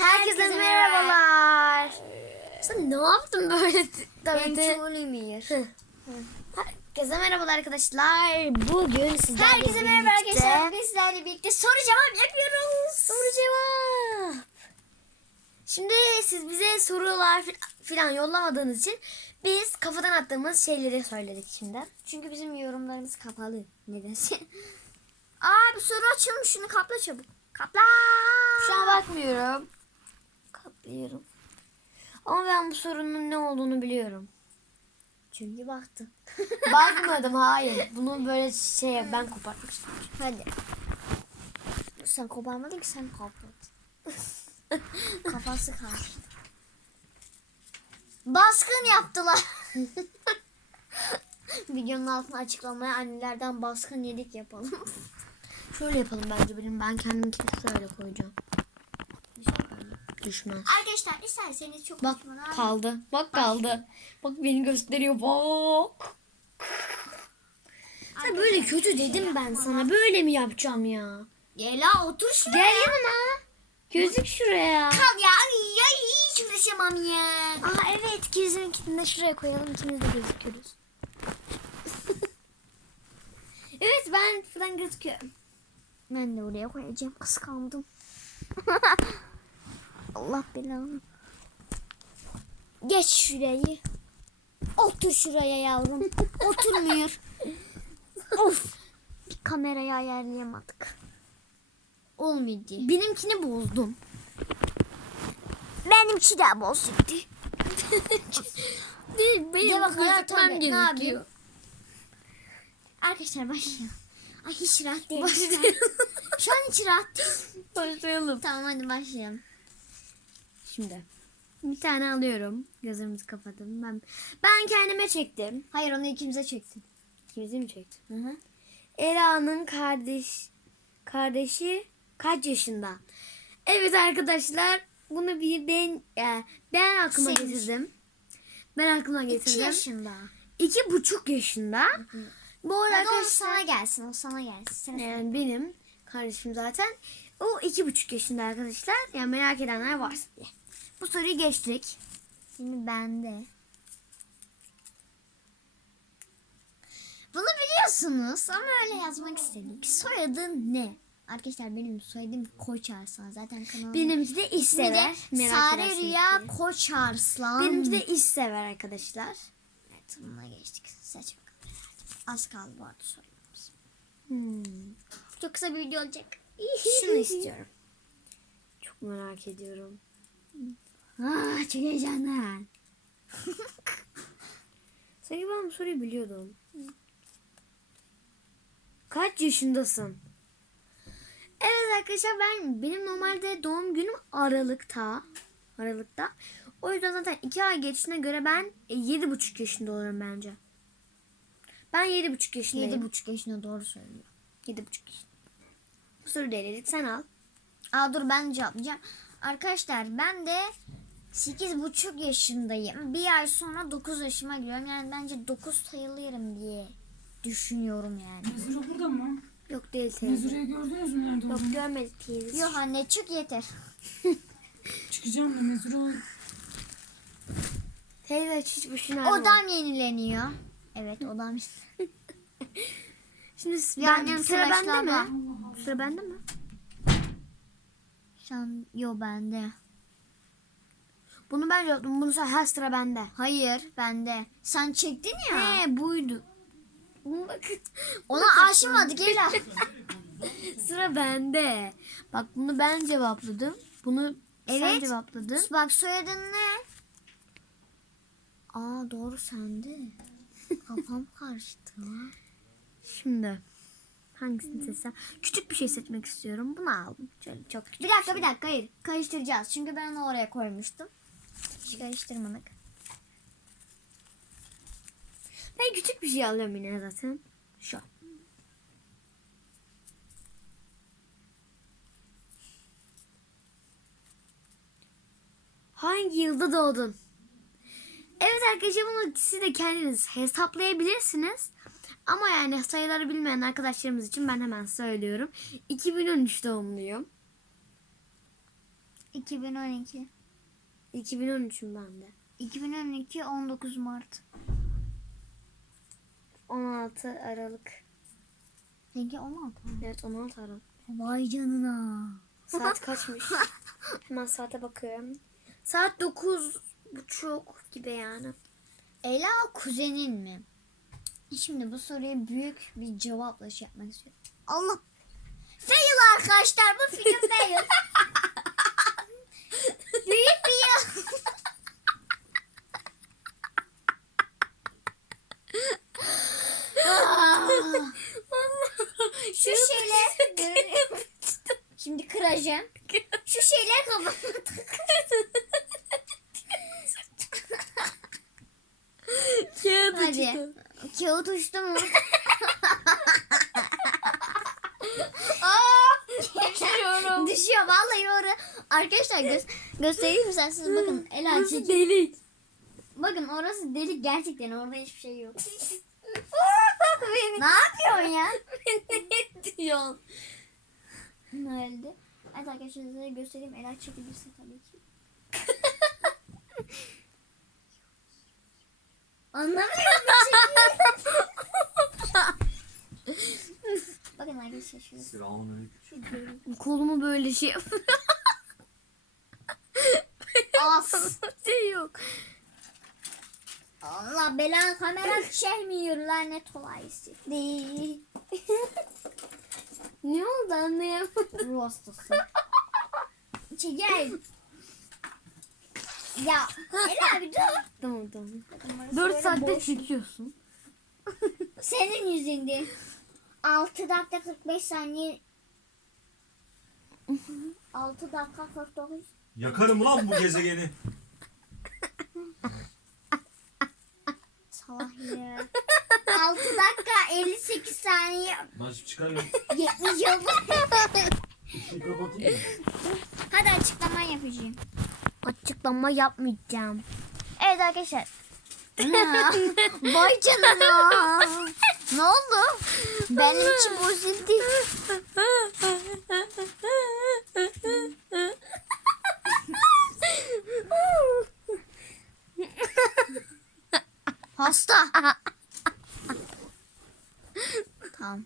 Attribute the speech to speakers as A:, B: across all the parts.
A: Herkese merhabalar. Sen ne yaptın böyle?
B: Ben. Çuğuluyum
A: Herkese merhabalar arkadaşlar. Bugün sizlerle
B: Herkese merhaba
A: birlikte
B: arkadaşlar. Biz sizlerle birlikte soru cevap yapıyoruz.
A: Soru cevap. Şimdi siz bize sorular fi- filan yollamadığınız için biz kafadan attığımız şeyleri söyledik şimdi.
B: Çünkü bizim yorumlarımız kapalı. Nedense. Aa bir soru açılmış. Şunu kapla çabuk. Kapla.
A: Şu an bakmıyorum. Kaplıyorum. Ama ben bu sorunun ne olduğunu biliyorum.
B: Çünkü baktı.
A: Bakmadım hayır. Bunu böyle şey ben kopartmıştım.
B: Hadi. Sen koparmadın ki sen kapladın. Kafası karıştı. Baskın yaptılar. Videonun altına açıklamaya annelerden baskın yedik yapalım.
A: Şöyle yapalım bence benim. Ben kendimkini şöyle koyacağım. Düşmez.
B: Arkadaşlar isterseniz çok
A: Bak
B: düşmadan-
A: kaldı. Bak kaldı. Bak beni gösteriyor. Bak. Sen böyle kötü dedim ben sana. Böyle mi yapacağım ya?
B: Gel la otur şuraya.
A: Gel yanıma. Gözük şuraya.
B: Kal ya. Ay, hiç uğraşamam ya.
A: Aa evet ikimizinkini de şuraya koyalım. İkimiz de gözüküyoruz. evet ben falan gözüküyorum.
B: Ben de oraya koyacağım. Kıskandım. Allah belanı. Geç şurayı. Otur şuraya yavrum. Oturmuyor. of. Bir kamerayı ayarlayamadık. Olmadı.
A: Benimkini bozdum.
B: Benimki de bozuldu.
A: Değil, benim
B: bakalım,
A: gözükmem gerekiyor.
B: Arkadaşlar başlayalım. Ay hiç rahat değilim.
A: Başlayalım.
B: Şu an hiç rahat değilim.
A: Başlayalım.
B: Tamam hadi başlayalım.
A: Şimdi bir tane alıyorum. Gözlerimizi kapatalım. Ben ben kendime çektim.
B: Hayır onu ikimize çektim.
A: İkimizi mi çektim?
B: Hı hı.
A: Era'nın kardeş kardeşi kaç yaşında? Evet arkadaşlar bunu bir ben e, ben aklıma
B: Senin.
A: getirdim. Ben aklıma
B: İki
A: getirdim.
B: yaşında.
A: İki buçuk yaşında. Bu arada
B: Ya da o
A: arkadaşlar
B: sana gelsin, o sana gelsin. Sen
A: yani benim kardeşim zaten o iki buçuk yaşında arkadaşlar. Yani merak edenler varsa diye. Bu soruyu geçtik.
B: Şimdi bende. Bunu biliyorsunuz ama öyle yazmak istedim. Soyadın ne? Arkadaşlar benim soyadım Koç Arslan. Zaten kanalım.
A: Benimki de iş sever.
B: Sare Rüya. Koç Arslan.
A: Benimki de iş sever arkadaşlar.
B: Evet buna geçtik. Seç bakalım. Az kaldı bu arada soyadımız.
A: Hmm.
B: Çok kısa bir video olacak.
A: Şunu istiyorum. Çok merak ediyorum.
B: Aa, çok heyecanlı.
A: Sanki ben bu soruyu biliyordum. Kaç yaşındasın? Evet arkadaşlar ben benim normalde doğum günüm Aralık'ta. Aralık'ta. O yüzden zaten iki ay geçtiğine göre ben e, yedi buçuk yaşında olurum bence. Ben yedi buçuk yaşındayım.
B: Yedi buçuk yaşında doğru söylüyor.
A: Yedi buçuk yaşında. Bu soruyu da eledik. Sen al.
B: Aa dur ben cevaplayacağım. Arkadaşlar ben de 8,5 yaşındayım. Bir ay sonra 9 yaşıma giriyorum. Yani bence 9 sayılırım diye düşünüyorum yani.
C: Mezura burada mı?
A: Yok değil teyze.
C: Mezurayı gördünüz mü nerede
A: Yok
C: olduğunu?
A: görmedik teyze.
B: Yok anne çık yeter.
C: Çıkacağım da mezura
A: Teyze hiç boşuna
B: Odam yenileniyor. Evet odam.
A: Şimdi
B: Ya
A: ben,
B: annem
A: sıra bende mi? Sıra bende mi?
B: Sen yo bende.
A: Bunu ben yaptım. Bunu sen her sıra bende.
B: Hayır bende. Sen çektin ya.
A: He buydu. Bakın.
B: Ona aşamadık Ela.
A: Sıra bende. Bak bunu ben cevapladım. Bunu sen
B: Evet.
A: cevapladın.
B: Bak soyadın ne? Aa doğru sende. Kafam karıştı.
A: Şimdi hangisini seçsem? Küçük bir şey seçmek istiyorum. Bunu aldım. Şöyle çok küçük.
B: Bir dakika bir dakika hayır. Karıştıracağız. Çünkü ben onu oraya koymuştum. Hiç karıştırmadık.
A: Ben küçük bir şey alıyorum yine zaten. Şu. Hangi yılda doğdun? Evet arkadaşlar bunu siz de kendiniz hesaplayabilirsiniz. Ama yani sayıları bilmeyen arkadaşlarımız için ben hemen söylüyorum. 2013 doğumluyum.
B: 2012.
A: 2013'üm ben de.
B: 2012 19 Mart.
A: 16 Aralık.
B: Peki 16
A: Evet 16 Aralık.
B: Vay canına.
A: Saat kaçmış? Hemen saate bakıyorum. Saat 9 buçuk gibi yani.
B: Ela kuzenin mi? Şimdi bu soruya büyük bir cevapla şey yapmak istiyorum. Allah. Fail arkadaşlar bu film fail. büyük bir yıl. Şu şeyler Şimdi kıracağım. Şu şeyler kafama
A: Kağıt
B: Hadi. Kağıt uçtu mu?
A: Düşüyorum.
B: Düşüyor vallahi orada. Arkadaşlar göz göstereyim mi sen siz bakın Ela çekin.
A: Delik.
B: Bakın orası delik gerçekten orada hiçbir şey yok. ne yapıyorsun ya?
A: Ne diyorsun?
B: Nerede? Evet arkadaşlar size göstereyim. Ela çekebilirse tabii ki. Anlamıyorum. Bakın arkadaşlar şurası.
D: Selamünaleyküm.
A: Kolumu böyle şey yap.
B: As.
A: şey yok.
B: Allah belanı kamera çekmiyor lanet olaysı.
A: Ne oldu anlayamadım.
B: Ruh hastası. Çekil. Ya Ela bir dur.
A: Tamam tamam.
B: Bakın burası
A: 4
B: böyle
A: saatte
B: boş.
A: çekiyorsun.
B: Senin yüzünden. 6 dakika 45 saniye. 6 dakika 49.
D: Yakarım lan bu gezegeni.
B: Salak ya. 6 dakika 58 saniye.
D: Şimdi çıkarıyorum.
B: 70 yıl.
D: Şey kapatayım mı?
B: Hadi açıklama yapacağım.
A: Açıklama yapmayacağım.
B: Evet arkadaşlar. Vay canına. ne oldu? Benim için bozuldu. Hasta. tamam.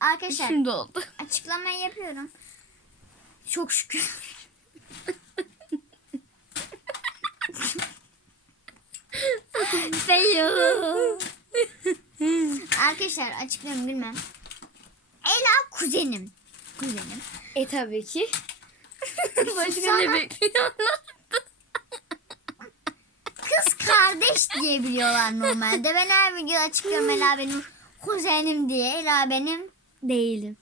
B: Arkadaşlar
A: Şimdi oldu.
B: açıklamayı yapıyorum. Çok şükür.
A: Fail.
B: Arkadaşlar açıklıyorum bilmem. Ela kuzenim. Kuzenim.
A: E tabii ki. Başka
B: Sana-
A: ne bekliyorsun?
B: Kız kardeş diye biliyorlar normalde. Ben her video açıklıyorum Ela benim kuzenim diye. Ela benim.
A: Değilim.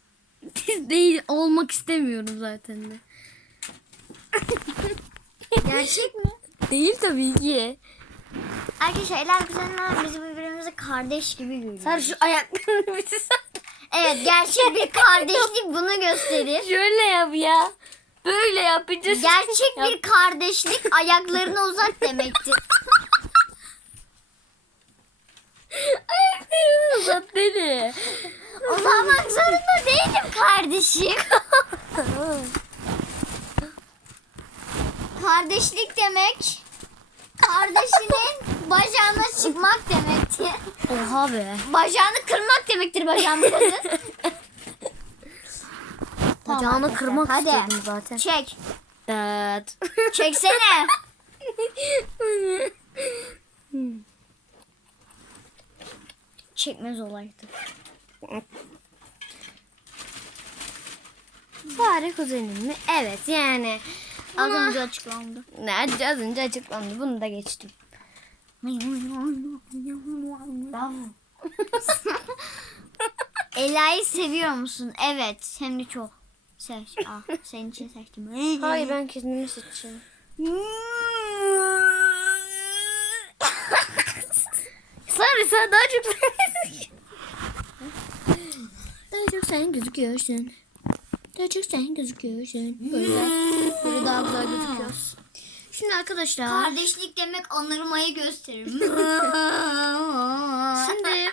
A: Değil olmak istemiyorum zaten de.
B: Gerçek mi?
A: Değil tabii ki.
B: Arkadaşlar Ela kuzenler biz birbirimizi kardeş gibi görüyoruz.
A: Sen şu ayaklarını bir
B: Evet gerçek bir kardeşlik bunu gösterir.
A: Şöyle yap ya. Böyle yap. Bir de
B: Gerçek bir kardeşlik ayaklarını uzat demektir.
A: Uzat dedi.
B: Uzamak zorunda değilim kardeşim. Kardeşlik demek kardeşinin bacağına çıkmak demektir.
A: Oha be.
B: Bacağını kırmak demektir bacağını. Tamam
A: Bacağını kırmak
B: hadi.
A: istedim zaten.
B: Çek.
A: Evet.
B: Çeksene. Çekmez olaydı.
A: Fare kuzenim mi? Evet yani.
B: Az
A: Ama
B: önce açıklandı.
A: ne az önce açıklandı. Bunu da geçtim.
B: Ela'yı seviyor musun? Evet. Hem de çok. Seç. Ah, senin için seçtim.
A: Hayır ben kendimi seçeceğim. Sarı sen daha çok Daha çok sen gözüküyorsun. Daha çok sen gözüküyorsun. Böyle, böyle daha güzel gözüküyorsun. Şimdi arkadaşlar.
B: Kardeşlik demek anırmayı gösterir.
A: Şimdi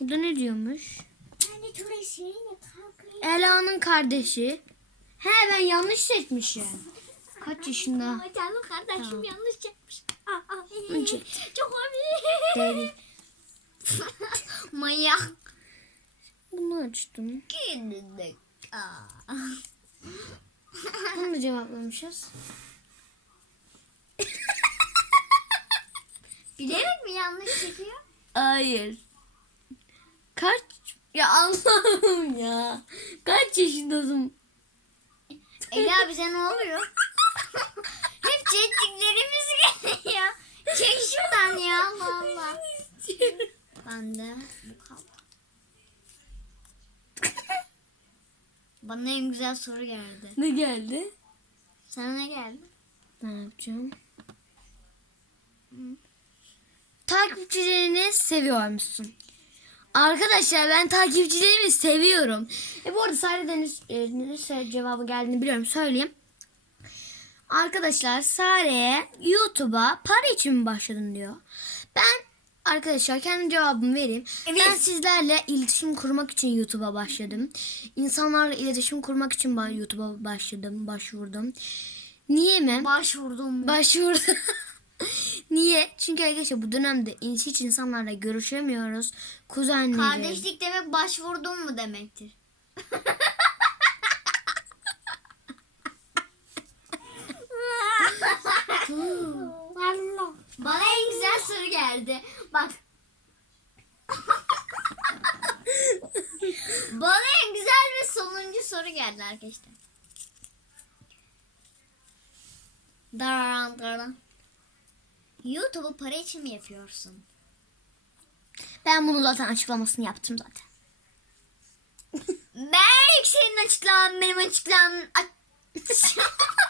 A: burada ne diyormuş? Ela'nın kardeşi He ben yanlış seçmişim. Kaç yaşında?
B: Canım kardeşim yanlış yapmış.
A: Önce-
B: Çok komik.
A: Değil.
B: Manyak.
A: Bunu açtım.
B: Aa.
A: Bunu da cevaplamışız.
B: Bilerek mi yanlış çekiyor?
A: Hayır. Kaç? Ya Allah'ım ya. Kaç yaşındasın?
B: Ela bize ne oluyor? Hep çektiklerimiz geliyor. Çek şuradan ya Allah Allah. Ben de bu kaldı. Bana en güzel soru geldi.
A: Ne geldi?
B: Sana ne geldi?
A: Ne yapacağım? Takipçilerini seviyor musun? Arkadaşlar ben takipçilerimi seviyorum. E bu arada Sare Deniz e, cevabı geldiğini biliyorum söyleyeyim. Arkadaşlar Sare'ye YouTube'a para için mi başladın diyor. Ben arkadaşlar kendi cevabımı vereyim. Ben sizlerle iletişim kurmak için YouTube'a başladım. İnsanlarla iletişim kurmak için ba- YouTube'a başladım, başvurdum. Niye mi?
B: Başvurdum.
A: Başvurdum. Niye? Çünkü arkadaşlar bu dönemde hiç insanlarla görüşemiyoruz. Kuzenlerim.
B: Kardeşlik demek başvurdum mu demektir? Bana en güzel soru geldi. Bak. Bana en güzel ve sonuncu soru geldi arkadaşlar. Daran daran. YouTube'u para için mi yapıyorsun?
A: Ben bunu zaten açıklamasını yaptım zaten.
B: Belki senin açıklaman benim açıklamam.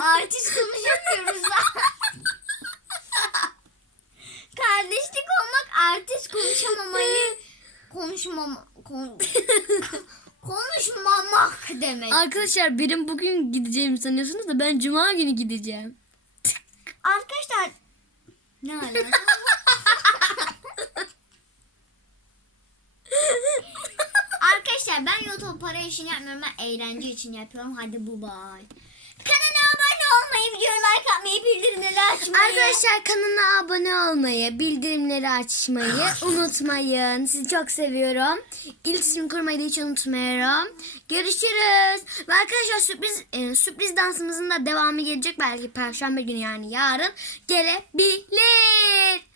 B: Artist konuşamıyoruz. Kardeşlik olmak artist konuşamamayı konuşmama kon, konuşmamak demek.
A: Arkadaşlar benim bugün gideceğimi sanıyorsunuz da ben cuma günü gideceğim.
B: Arkadaşlar ne alaka? Arkadaşlar ben YouTube para için yapmıyorum. Ben eğlence için yapıyorum. Hadi bu bay. Kanala olmayı, videoya like atmayı, bildirimleri açmayı.
A: Arkadaşlar kanala abone olmayı, bildirimleri açmayı unutmayın. Sizi çok seviyorum. İletişim kurmayı da hiç unutmuyorum. Görüşürüz. Ve arkadaşlar sürpriz e, sürpriz dansımızın da devamı gelecek belki perşembe günü yani yarın gelebilir.